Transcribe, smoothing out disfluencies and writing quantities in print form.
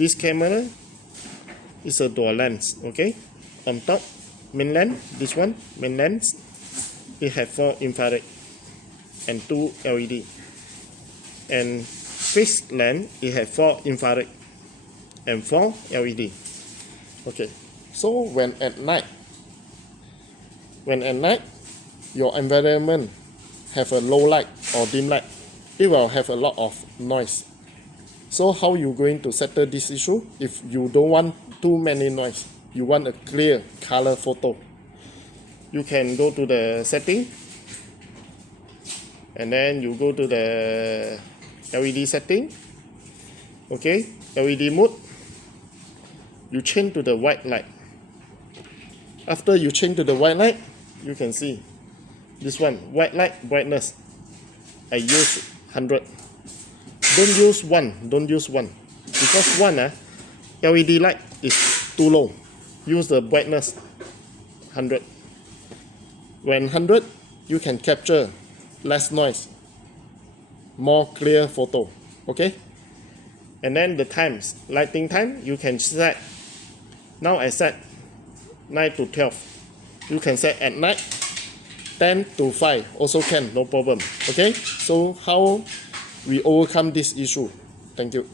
this camera is a dual lens. Okay, on top main lens, this one main lens, it have 4 infrared and 2 LED, and fixed lens it have 4 infrared and 4 LED. Okay, so when at night your environment have a low light or dim light, it will have a lot of noise. So how you going to settle this issue? If you don't want too many noise, you want a clear color photo, you can go to the setting, and then you go to the LED setting. Okay, LED mode, you change to the white light. After you change to the white light, you can see this one, white light brightness, I use 100. Don't use 1, because 1 LED light is too low. Use the brightness 100. When 100, you can capture less noise, more clear photo. Okay, and then the times, lighting time, you can set. Now I set 9 to 12. You can set at night 10 to 5 also can, no problem. Okay, so how we overcome this issue? Thank you.